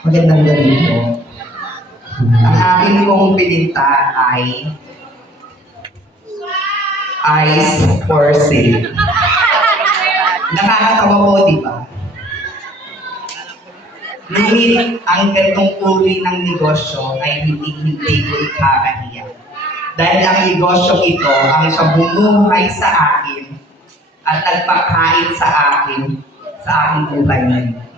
Magandang gabi po. Ang aking pong pininta ay Ice for Sale. Nakakatawa po, di ba? Ngunit ang gantong uri ng negosyo ay hindi ko ikakahiya. Dahil ang negosyo ito ang siyang bumuhay sa akin at nagpakain sa akin sa aking buhay ngayon.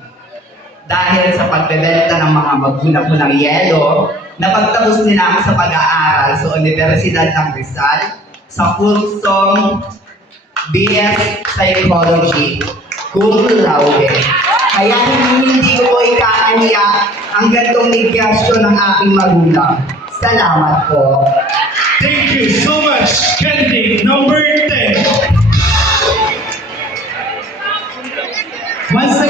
Dahil sa pagbebenta ng mga magulang-gulang yelo, napagtapos nila ako sa pag-aaral sa Universidad ng Rizal, sa Fulsom BS Psychology, cum laude. Kaya hindi ko ikakaniya ang gantong negosyo ng aking magulang. Salamat po. Thank you so much, Candy. Number 10. Once